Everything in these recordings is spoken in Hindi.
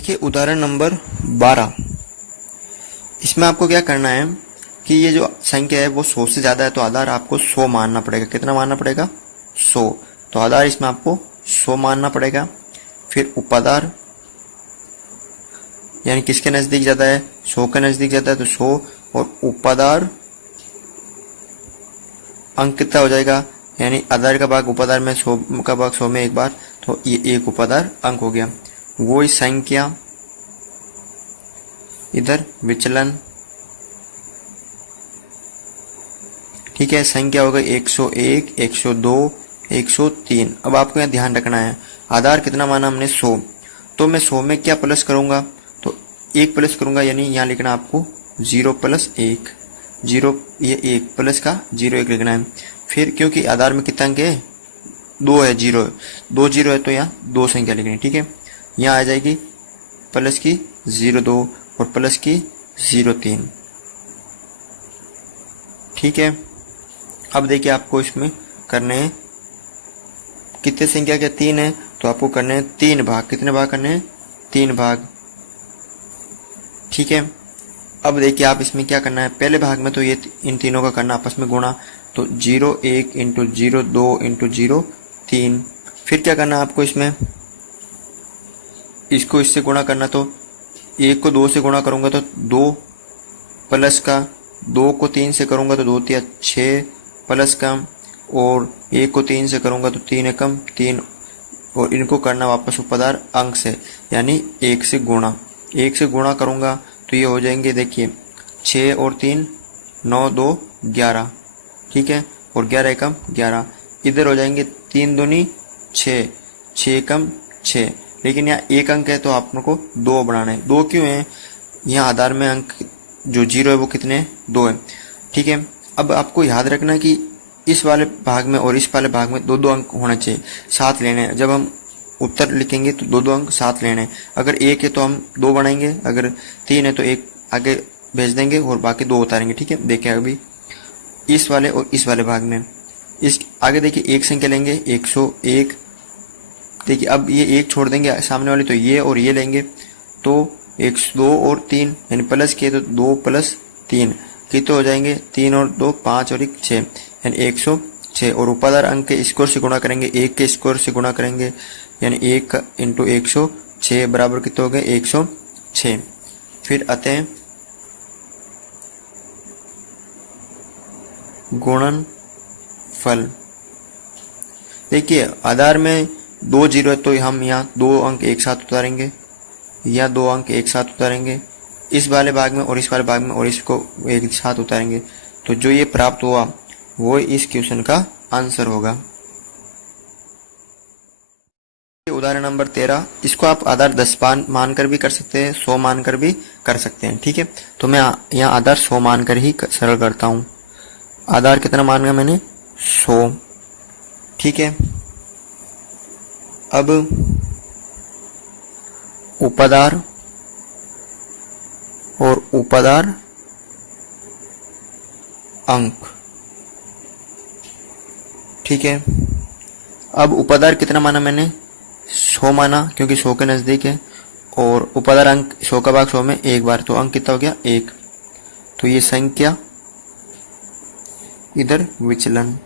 देखिए उदाहरण नंबर 12। इसमें आपको क्या करना है कि ये जो संख्या है वो 100 से ज़्यादा है तो आधार आपको 100 मानना पड़ेगा। कितना मानना पड़ेगा? 100। तो आधार इसमें आपको 100 मानना पड़ेगा। फिर उपाधार यानी किसके नज़दीक ज़्यादा है? 100 के नज़दीक ज़्यादा है तो 100। और उपाधार अंक कितना हो जाएगा? यानी आधार का भाग उपाधार में, 100 का भाग 100 में एक बार, तो ये एक उपाधार अंक हो गया। वो इस संख्या, इधर विचलन, ठीक है। संख्या हो गई 101, 102, 103। अब आपको यहाँ ध्यान रखना है, आधार कितना माना हमने? 100। तो मैं 100 में क्या प्लस करूंगा? तो 1 प्लस करूंगा, यानी यहाँ लिखना आपको 0 + 1, 0, ये 1 प्लस का 0 1 लिखना है। फिर क्योंकि आधार में कितना अंक है? 2 है, 0 है, 2 0 है तो यहाँ 2 संख्या लिखनी है, ठीक है। यहाँ आ जाएगी प्लस की 02 और प्लस की 03, ठीक है। अब देखिए आपको इसमें करने हैं कितने संख्या के? 3 है तो आपको करने हैं 3 भाग। कितने भाग करने हैं? 3 भाग, ठीक है। अब देखिए आप इसमें क्या करना है, पहले भाग में तो ये इन तीनों का करना आपस में गुणा, तो 0 1 × 0 2 × 0 3। फिर क्या करना है आपको इसमें, इसको इससे गुणा करना, तो 1 को 2 से गुणा करूंगा तो 2 प्लस का, 2 को 3 से करूंगा तो 2 × 6 प्लस का, और 1 को 3 से करूंगा तो 3 एकम 3, और इनको करना वापस उपाधार अंक से, यानी 1 से गुणा। 1 से गुणा करूंगा तो ये हो जाएंगे, देखिए 6 और 3 9 2 11, ठीक है। और 11 एकम 11, इधर हो जाएंगे 3 दूनी 6, 6 एकम 6। लेकिन यहाँ एक अंक है तो आपको 2 बढ़ाना है। 2 क्यों है? यहाँ आधार में अंक जो 0 है वो कितने हैं? 2 है, ठीक है। अब आपको याद रखना है कि इस वाले भाग में और इस वाले भाग में 2-2 अंक होना चाहिए, साथ लेने हैं। जब हम उत्तर लिखेंगे तो 2-2 अंक साथ लेने हैं। अगर 1 है तो हम 2 बढ़ाएंगे, अगर 3 है तो 1 आगे भेज देंगे और बाकी 2 उतारेंगे, ठीक है। देखिए अभी इस वाले और इस वाले भाग में, इस आगे देखिए एक संख्या लेंगे 101। देखिए अब ये 1 छोड़ देंगे सामने वाली, तो ये और ये लेंगे, तो 102 और 3 यानी प्लस किए तो 2 + 3 कितने हो जाएंगे? 3 और 2 5 और 1 6, यानी 106। और उपाधार अंक के स्क्वायर से गुणा करेंगे, 1 के स्क्वायर से गुणा करेंगे, यानी 1 × 106 बराबर कितने हो गए? 106। फिर आते हैं गुणनफल। देखिए आधार में 2 0 है तो हम यहाँ 2 अंक एक साथ उतारेंगे, या 2 अंक एक साथ उतारेंगे, इस वाले भाग में और इस वाले भाग में, और इसको एक साथ उतारेंगे। तो जो ये प्राप्त हुआ वो इस क्वेश्चन का आंसर होगा। उदाहरण नंबर 13, इसको आप आधार 10 मानकर भी कर सकते हैं, 100 मानकर भी कर सकते हैं, ठीक है। तो मैं यहाँ आधार 100 मानकर ही सरल करता हूँ। आधार कितना माना मैंने? 100, ठीक है। अब उपाधार और उपाधार अंक, ठीक है। अब उपाधार कितना माना मैंने? 100 माना, क्योंकि 100 के नजदीक है, और उपाधार अंक 100 का भाग 100 में एक बार, तो अंक कितना हो गया? 1। तो ये संख्या, इधर विचलन,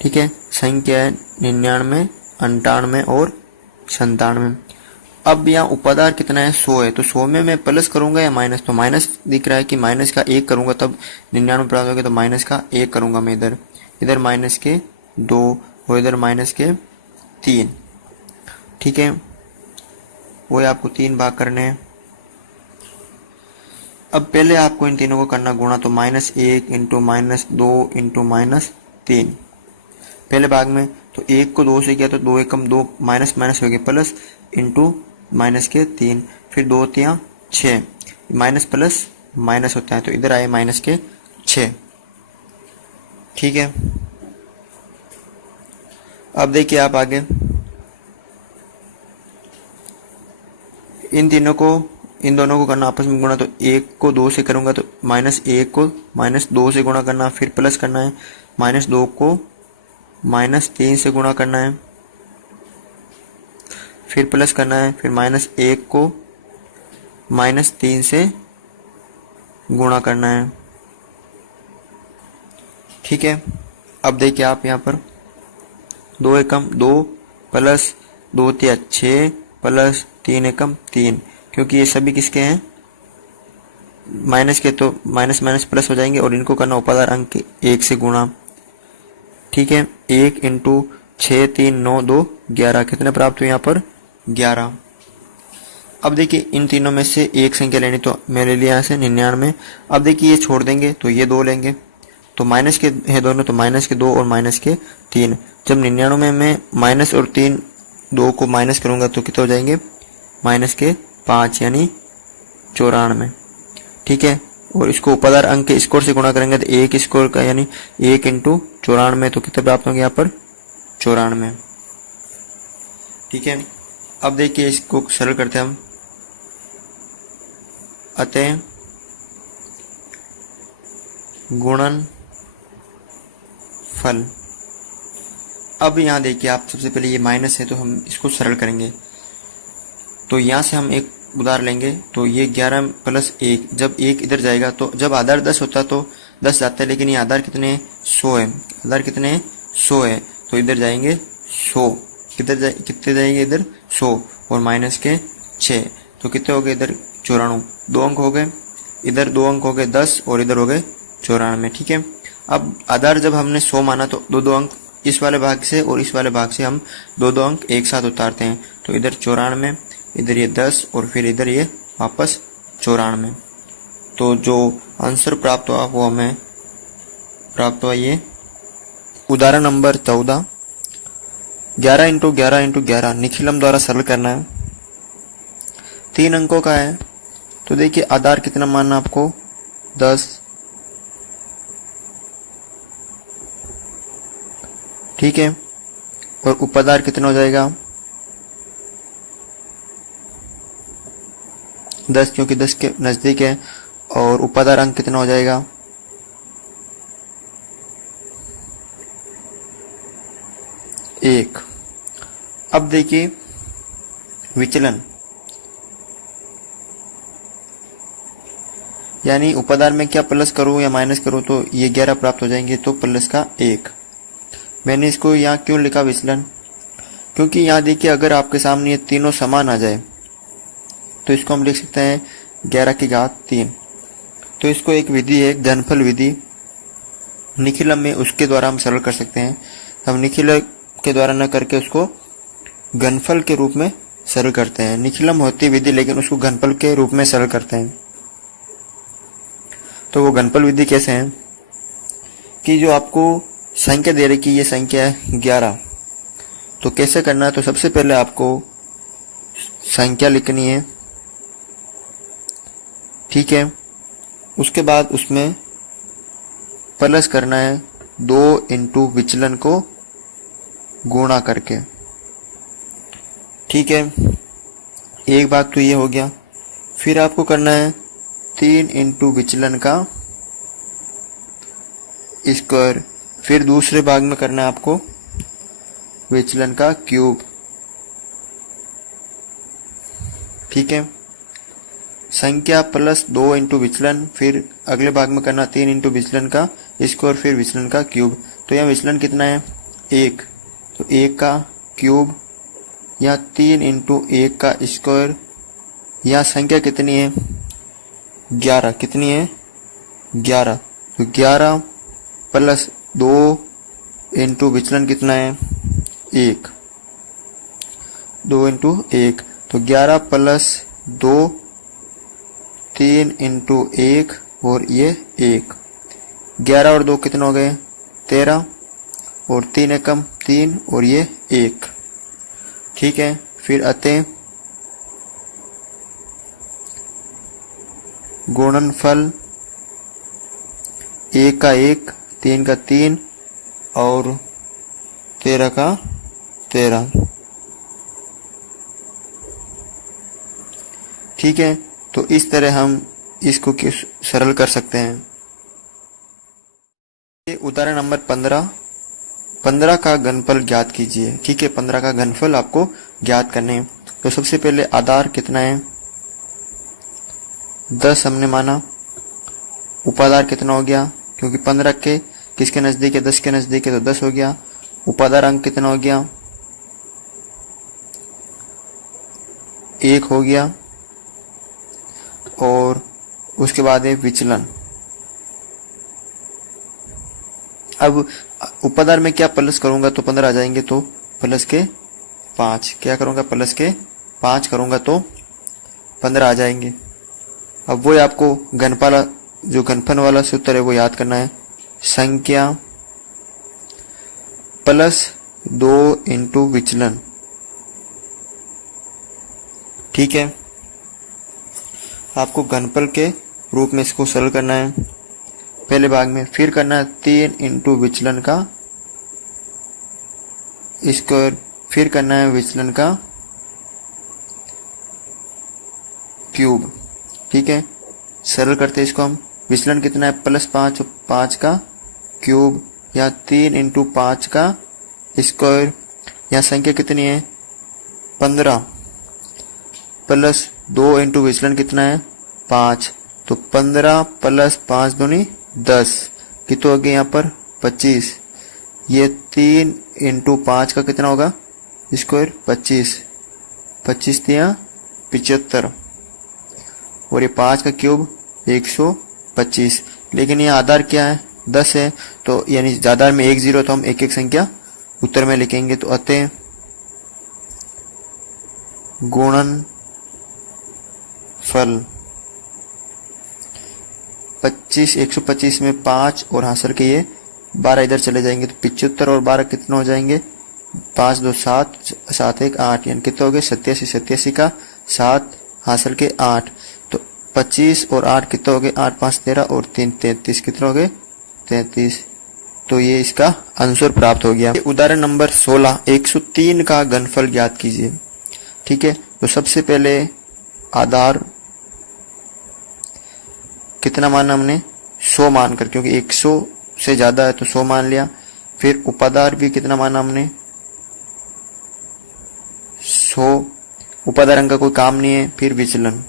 ठीक है। संख्या है 99, 98 और 97। अब यहाँ उपाधार कितना है? 100 है, तो 100 में मैं प्लस करूंगा या माइनस? तो माइनस दिख रहा है कि माइनस का 1 करूंगा तब 99 प्राप्त होगा, तो माइनस का 1 करूंगा मैं इधर, इधर माइनस के 2 और इधर माइनस के 3, ठीक है। वो आपको 3 भाग करने हैं। अब पहले आपको इन तीनों को करना गुणा, तो -1 × -2 × -3 पहले भाग में, तो 1 को 2 से किया तो 2 एकम 2 माइनस माइनस हो गया, प्लस इंटू माइनस के 3, फिर 2 3 6, माइनस प्लस माइनस होता है, तो इधर आए माइनस के 6, ठीक है। अब देखिए आप आगे इन दोनों को करना आपस में गुणा, तो 1 को 2 से करूंगा तो -1 को -2 से गुणा करना, फिर प्लस करना है, -2 को -3 से गुणा करना है, फिर प्लस करना है, फिर -1 को -3 से गुणा करना है। ठीक है, अब देखिए आप यहाँ पर 2 एकम 2 प्लस 2 तिया 6 प्लस 3 एकम 3, क्योंकि ये सभी किसके हैं माइनस के, तो माइनस माइनस प्लस हो जाएंगे और इनको करना उपादान अंक 1 से गुणा। ठीक है, 1 इंटू 6 3 9 2 11, कितने प्राप्त हुए यहाँ पर 11। अब देखिए इन तीनों में से एक संख्या लेनी, तो मैंने लिया यहाँ से 99। अब देखिए ये छोड़ देंगे तो ये 2 लेंगे, तो माइनस के है दोनों, तो माइनस के 2 और माइनस के 3। जब 99 में माइनस और 3 2 को माइनस करूंगा तो कितने हो जाएंगे माइनस के 5 यानी 94। ठीक है, और इसको उपादान अंक के स्कोर से गुणा करेंगे तो 1 स्कोर का यानी 1 इंटू 94, तो कितने प्राप्त होंगे यहाँ पर 94। ठीक है, अब देखिए इसको सरल करते हैं हम। अतः गुणन फल। अब यहाँ देखिए आप, सबसे पहले ये माइनस है तो हम इसको सरल करेंगे, तो यहाँ से हम एक उदाहरण लेंगे। तो ये 11 प्लस 1, जब 1 इधर जाएगा तो जब आधार 10 होता तो 10 जाता है, लेकिन ये आधार कितने 100 है, आधार कितने 100 है, तो इधर जाएंगे 100, कितने जाएंगे इधर 100 और माइनस के 6, तो कितने हो गए इधर 94, 2 अंक हो गए, इधर 2 अंक हो गए 10 और इधर हो गए 94। ठीक है, अब आधार जब हमने 100 माना तो 2 अंक इस वाले भाग से और इस वाले भाग से हम 2 अंक एक साथ उतारते हैं, तो इधर 94, इधर ये 10 और फिर इधर ये वापस 94। तो जो आंसर प्राप्त हुआ वो हमें प्राप्त हुआ ये उदाहरण नंबर 14। 11 इंटू 11 इंटू 11 निखिलम द्वारा सरल करना है, 3 अंकों का है। तो देखिए आधार कितना मानना आपको 10। ठीक है, और उपादान कितना हो जाएगा 10, क्योंकि 10 के नजदीक है, और उपादान अंक कितना हो जाएगा 1। अब देखिए विचलन, यानी उपादान में क्या प्लस करूं या माइनस करूं, तो ये 11 प्राप्त हो जाएंगे, तो प्लस का 1। मैंने इसको यहाँ क्यों लिखा विचलन, क्योंकि यहाँ देखिए अगर आपके सामने ये तीनों समान आ जाए तो इसको हम लिख सकते हैं 11 की घात 3। तो इसको एक विधि है घनफल विधि निखिलम में, उसके द्वारा हम सरल कर सकते हैं। हम निखिल के द्वारा न करके उसको घनफल के रूप में सरल करते हैं। निखिलम होती विधि लेकिन उसको घनफल के रूप में सरल करते हैं। तो वो घनफल विधि कैसे है कि जो आपको संख्या दे रही कि ये संख्या है 11, तो कैसे करना है, तो सबसे पहले आपको संख्या लिखनी है। ठीक है, उसके बाद उसमें प्लस करना है 2 इंटू विचलन को गुणा करके। ठीक है, एक बात तो ये हो गया। फिर आपको करना है 3 इंटू विचलन का स्क्वायर, फिर दूसरे भाग में करना है आपको विचलन का क्यूब। ठीक है, संख्या प्लस 2 इंटू विचलन, फिर अगले भाग में करना 3 इंटू विचलन का स्क्वायर, फिर विचलन का क्यूब। तो यहाँ विचलन कितना है 1, तो 1 का क्यूब, या 3 इंटू 1 का स्क्वायर, या संख्या कितनी है 11, कितनी है 11, तो 11 प्लस 2 इंटू विचलन कितना है 1, 2 इंटू 1, तो 11 प्लस 2, 3 इंटू 1 और ये 1, 11 और 2 कितने हो गए 13, और 3 एकम 3 और ये 1। ठीक है, फिर अतः गुणनफल 1 का 1, 3 का 3 और 13 का 13। ठीक है, तो इस तरह हम इसको सरल कर सकते हैं। उदाहरण नंबर 15 का घनफल ज्ञात कीजिए। ठीक है, 15 का घनफल आपको ज्ञात करने हैं। तो सबसे पहले आधार कितना है, 10 हमने माना। उपाधार कितना हो गया, क्योंकि 15 के किसके नजदीक है, 10 के नजदीक है, तो 10 हो गया। उपाधार अंक कितना हो गया, 1 हो गया। और उसके बाद है विचलन। अब उपाधार में क्या प्लस करूंगा तो 15 आ जाएंगे, तो प्लस के 5, क्या करूंगा, प्लस के 5 करूंगा तो 15 आ जाएंगे। अब वो आपको घनफल वाला सूत्र है वो याद करना है, संख्या प्लस 2 इंटू विचलन। ठीक है, आपको घनफल के रूप में इसको सरल करना है पहले भाग में, फिर करना है 3 इंटू विचलन का स्क्वायर, फिर करना है विचलन का क्यूब। ठीक है, सरल करते हैं इसको हम। विचलन कितना है, +5, 5 का क्यूब या 3 इंटू 5 का स्क्वायर। यहाँ संख्या कितनी है, 15 प्लस 2 इंटू विचलन कितना है, 5, तो 15 प्लस 5 दूनी 10, कितना हो गया यहाँ पर 25। ये 3 इंटू 5 का कितना होगा स्क्वायर, 25, 25 तिया 75, और ये 5 का क्यूब 125। लेकिन ये आधार क्या है, 10 है, तो यानी आधार में 1 0, तो हम एक एक संख्या उत्तर में लिखेंगे। तो अतः गुणन फल 25, 125 में 5 और हासिल के ये 12 इधर चले जाएंगे, तो 75 और 12 कितना हो जाएंगे, 5 2 7, 7 1 8, यानी कितना हो गए 87, 87 का 7 हासिल के 8, तो 25 और 8 कितना हो गए, 8 5 13 और 3 33, कितना हो गए 33। तो ये इसका आंसर प्राप्त हो गया। उदाहरण नंबर 16, 103 का घनफल ज्ञात कीजिए। ठीक है, तो सबसे पहले आधार कितना माना हमने, 100 मानकर, क्योंकि 100 से ज्यादा है तो 100 मान लिया। फिर उपाधार भी कितना माना हमने, 100, उपाधार अंक का कोई काम नहीं है। फिर विचलन,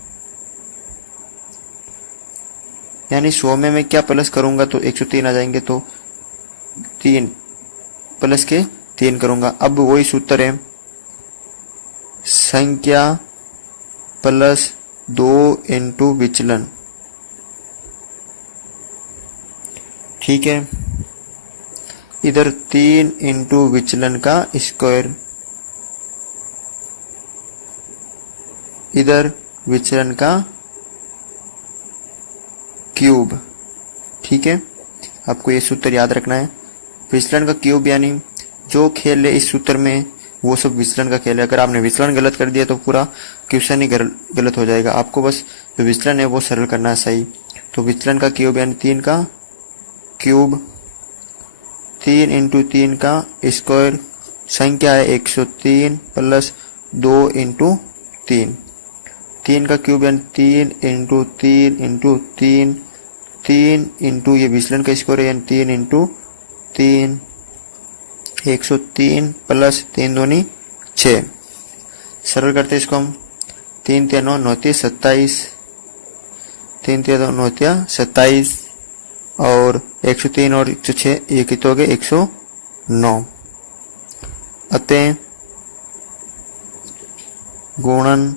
यानी 100 में मैं क्या प्लस करूंगा तो 103 आ जाएंगे, तो 3 प्लस के 3 करूंगा। अब वही सूत्र है, संख्या प्लस 2 इंटू विचलन। ठीक है, इधर 3 इंटू विचलन का स्क्वायर, इधर विचलन का क्यूब। ठीक है, आपको ये सूत्र याद रखना है। विचलन का क्यूब यानी जो खेल है इस सूत्र में वो सब विचलन का खेल है। अगर आपने विचलन गलत कर दिया तो पूरा क्वेश्चन ही गलत हो जाएगा। आपको बस जो विचलन है वो सरल करना है सही। तो विचलन का क्यूब यानी 3 का क्यूब, 3 इंटू 3 का स्क्वायर, संख्या है 103 प्लस 2 इंटू 3, 3 का क्यूब यानी 3 इंटू 3 इंटू 3, 3 इंटू ये विचलन का स्क्वायर यानी 3 इंटू 3, 103 प्लस 3 दूनी 6। सरल करते इसको हम, 3 3 9 9 27, 3 3 2 9 27, और 103 और 106 ये कितने हो गए 109। अतः गुणन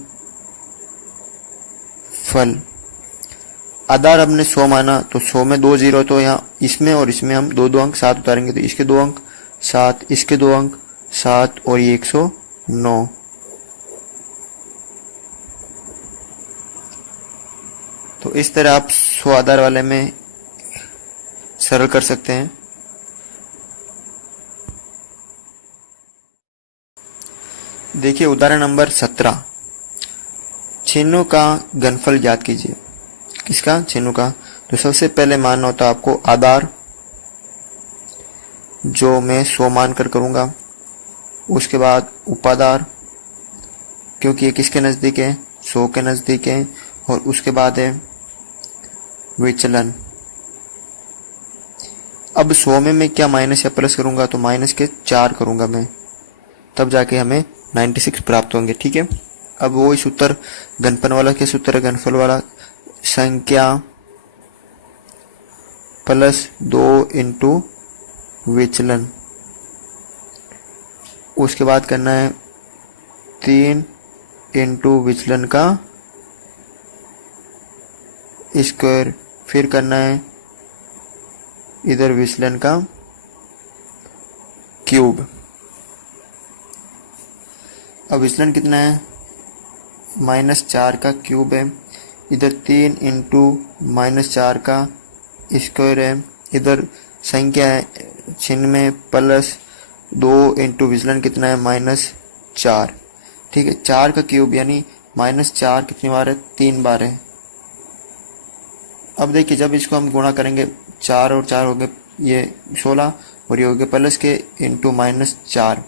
फल, आधार हमने 100 माना तो 100 में 2 0, तो यहाँ इसमें और इसमें हम 2 2 अंक 7 उतारेंगे, तो इसके 2 अंक 7, इसके 2 अंक 7 और ये 109। तो इस तरह आप 100 आधार वाले में सरल कर सकते हैं। देखिए उदाहरण नंबर 17, चिन्हों का घनफल ज्ञात कीजिए। किसका, चिन्हों का। तो सबसे पहले मानना होता है आपको आधार, जो मैं 100 मानकर करूंगा। उसके बाद उपाधार, क्योंकि ये किसके नजदीक है, 100 के नजदीक है। और उसके बाद है विचलन। अब 100 में मैं क्या माइनस या प्लस करूंगा तो माइनस के 4 करूंगा मैं, तब जाके हमें 96 प्राप्त होंगे। ठीक है, अब वो सूत्र घनफल वाला के सूत्र है, घनफल वाला संख्या प्लस 2 इंटू विचलन। उसके बाद करना है 3 इंटू विचलन का स्क्वायर, फिर करना है इधर विचलन का क्यूब। अब विचलन कितना है, -4 का क्यूब है, इधर 3 इंटू -4 का स्क्वायर है, इधर संख्या है चिन्ह में प्लस 2 इंटू विचलन कितना है -4। ठीक है, 4 का क्यूब यानी -4 कितनी बार है, 3 बार है। अब देखिए जब इसको हम गुणा करेंगे 4 और 4 हो गए ये 16 और ये हो गए प्लस के इंटू -4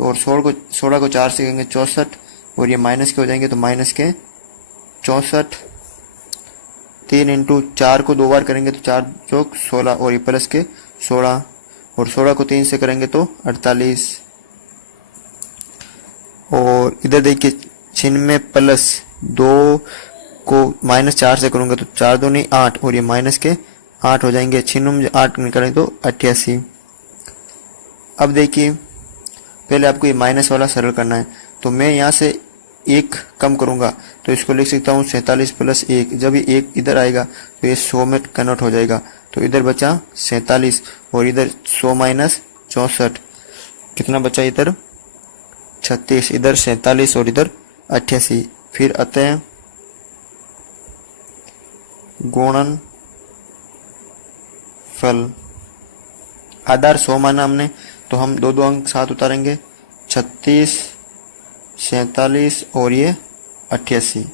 और 16 को 4 से करेंगे 64 और ये माइनस के हो जाएंगे तो माइनस के 64। 3 इंटू 4 को 2 बार करेंगे तो 4 चौक 16 और ये प्लस के 16 और 16 को 3 से करेंगे तो 48। और इधर देखिए चिन्ह में प्लस 2 को -4 से करूंगा तो 4 दूनी 8 और ये माइनस के 8 हो जाएंगे, चिन्ह में 8 निकालें तो 88। अब देखिए पहले आपको ये माइनस वाला सरल करना है तो मैं यहाँ से 1 कम करूंगा तो इसको लिख सकता हूँ 47 प्लस 1। जब ये 1 इधर आएगा तो ये 100 में कन्वर्ट हो जाएगा तो इधर बचा 47 और इधर 100 माइनस 64 कितना बचा, इधर 36, इधर 47 और इधर 88। फिर अतः गुणन फल आधार 100 माना हमने तो हम दो अंक साथ उतारेंगे 36, 47 और ये 88।